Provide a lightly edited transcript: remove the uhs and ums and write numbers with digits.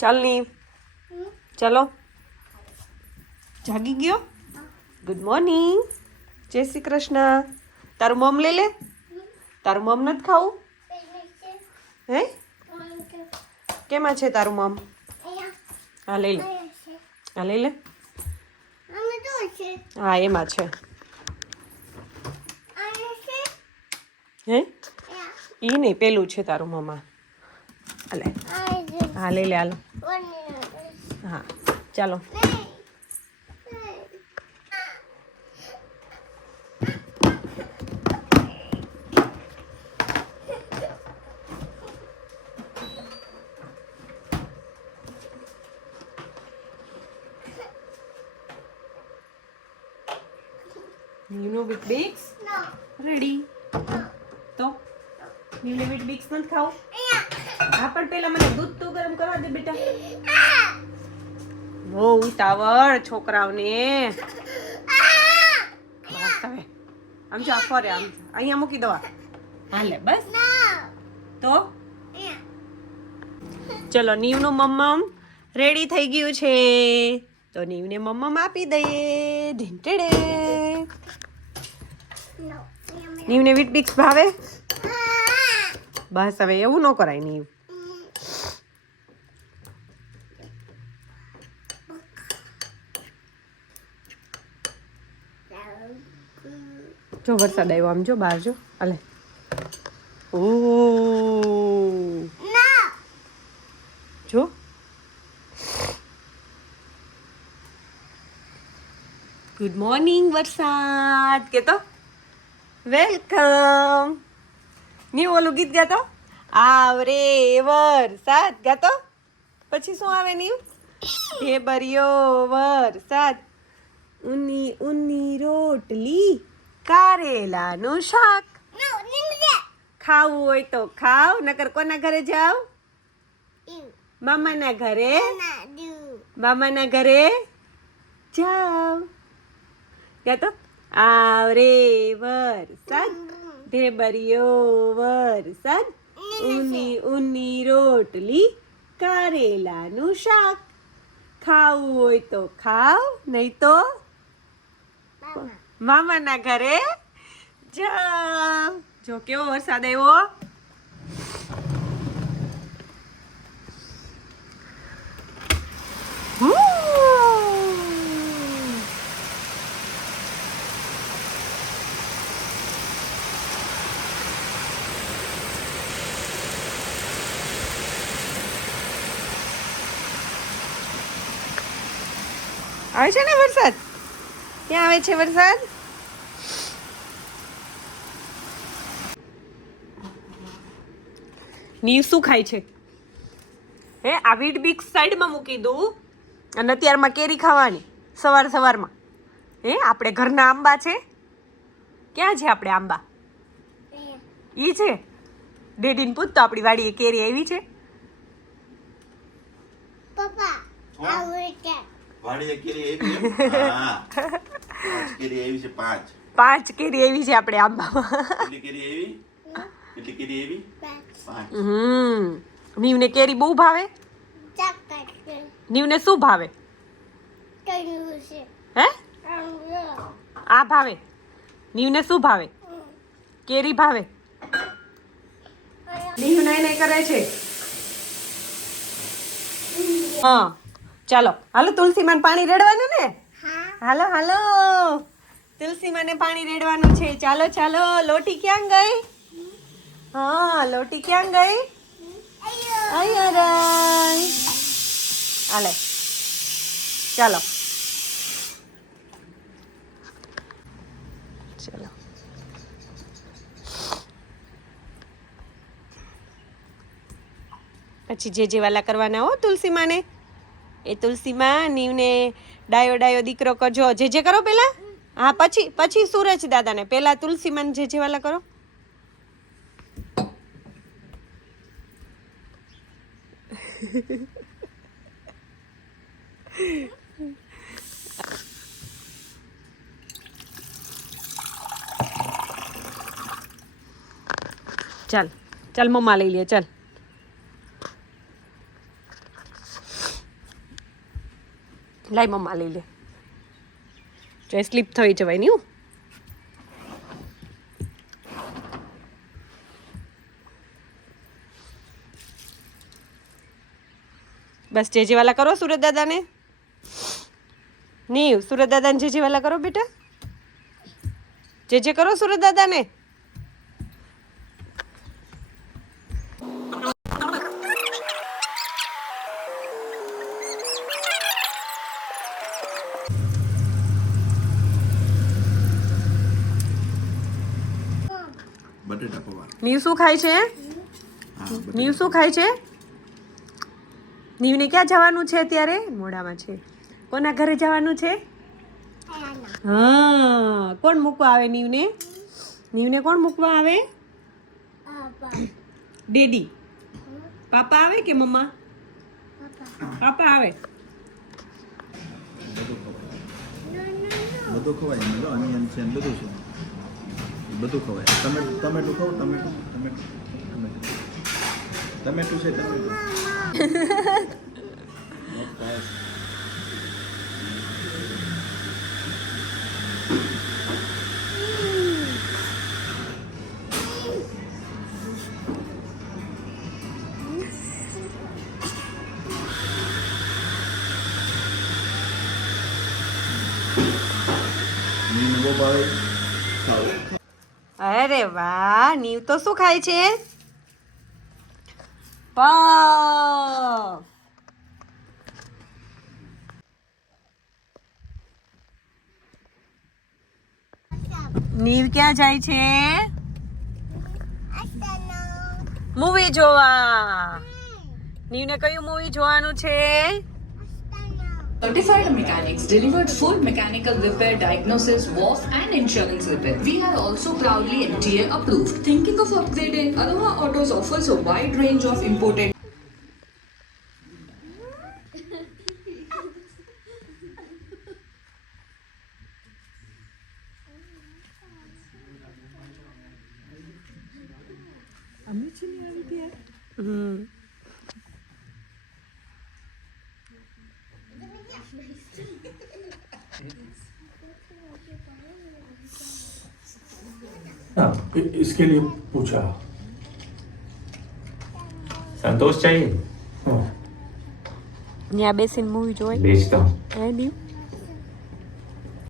ચાલ નીવ, ચલો. જાગી ગયો? ગુડ મોર્નિંગ, જય શ્રી કૃષ્ણ. તારું મમ લઈ લે. તારું મમ નથી ખાવું? હે કેમાં છે તારું મમ? હા લઈ લે, હા લઈ લે. હા એમાં છે. હે ઈ નહીં, પેલું છે તારું મમ્મા. હાલે, હા લઈ લે, હાલો. હા ચાલો. You know with Bix? No. Ready? No. તો you know with Bix નથી ખાવું? હા પણ પેલા મને દૂધ તો ગરમ કરવા દે બેટા. બહુ ઉતાવળ છોકરાઓને. બસ હવે આમ જો ફરે, આમ અહીંયા મૂકી દો. હાલે બસ. તો ચલો, નીવનું મમ્મમ રેડી થઈ ગયું છે. તો નીવને મમ્મમ આપી દઈએ. ઢીંટેડે. નીવને વીટબિક્સ ભાવે? બસ હવે એવું ન કરાય નીવ. જો વરસાદ આવ્યો, આમ જો બહાર જો. અલે ઓ જો. ગુડ મોર્નિંગ વરસાદ કે તો વેલકમ. ની ઓલું ગીત ગાતો, આવરે વરસાદ ગાતો. પછી શું આવે નીવ? ઢેબરિયો વરસાદ, ઉની ઉની રોટલી, કારેલાનું શાક. ખાવું હોય તો ખાવ, નકર કોના ઘરે જાવ? મામાના ઘરે. મામાના ઘરે જાવ. ક્યાં તો આવરે વરસાદ, ઢેબરિયો વરસાદ, ઉની ઉની રોટલી, કારેલાનું શાક. ખાવું હોય તો ખાવ, નહીં તો મામાના ઘરે જાવ. જો કેવો વરસાદ આવ્યો. આવે છે ને વરસાદ? ક્યાં આવે છે વરસાદ? નીવ શું ખાય છે? હે આ વીટબિક્સ સાઈડમાં મૂકી દઉં અને અત્યારમાં કેરી ખાવાની સવાર સવારમાં. હે આપણે ઘરના આંબા છે. ક્યાં છે આપણે આંબા? ઈ છે. ડેડીને પૂછ તો આપણી વાડીએ કેરી આવી છે. પપ્પા વાડીએ કેરી આવી? હા, 5 કેરી આવી છે. 5 કેરી આવી છે આપણે આંબામાં. કેટલી કેરી આવી? કેટલી કેરી આવી? 5. નીવને કેરી બહુ ભાવે. નીવને શું ભાવે? હે આ ભાવે? નીવને શું ભાવે? કેરી ભાવે. નીવ નહીં કરે છે. હા ચાલો, હાલો તુલસીમાને પાણી રેડવાનું ને. હાલો હાલો, તુલસીમાને પાણી રેડવાનું છે. ચાલો ચાલો. લોટી ક્યાં ગઈ? હા લોટી ક્યાં ગઈ? અહીંયા. હાલે ચાલો. ચલો પછી જે વાલા કરવાના હો તુલસીમાને. એ તુલસીમાં નીવને ડાયો ડાયો દીકરો કરજો. જે કરો પેલા. હા પછી સૂરજ દાદાને. પેલા તુલસીમાન જે વાલા કરો. ચાલ ચાલ મમ્મા લઈ લે. ચાલ લાઈ મમ્મા લઈ લે. જો સ્લીપ થઈ જવાય નહીં. બસ જેજીવાલા કરો સુરત દાદાને. નહીં સુરત દાદાને જેજીવાલા કરો બેટા. જે કરો સુરત દાદાને. બટેટા પૌવા. નીવ શું ખાય છે? નીવ શું ખાય છે? નીવને ક્યાં જવાનું છે અત્યારે? મોડામાં છે. કોના ઘરે જવાનું છે? હા, કોણ મૂકવા આવે નીવને? નીવને કોણ મૂકવા આવે? ડેડી. પાપા આવે કે મમ્મા? પાપા આવે. બધું ખવાય એમાં જો અનિયન છે ને બધું છે એ બધું ખવાય. ટમેટું ખાવ ટમેટું છે ટમેટું. અરે વાહ, નીવ તો શું ખાય છે? પફ. નીવ ક્યાં જાય છે? મૂવી જોવા. નીવને કયું મૂવી જોવાનું છે? Certified mechanics delivered full mechanical repair, diagnosis, WAF and insurance repair. We are also proudly MTA approved. Thinking of upgrading? Aloha Autos offers a wide range of imported इसके लिए पूछा। संतोष चाहिए ત્યાં બેસીને મૂવી જોઈ. भेजता हूँ। હે નીવ?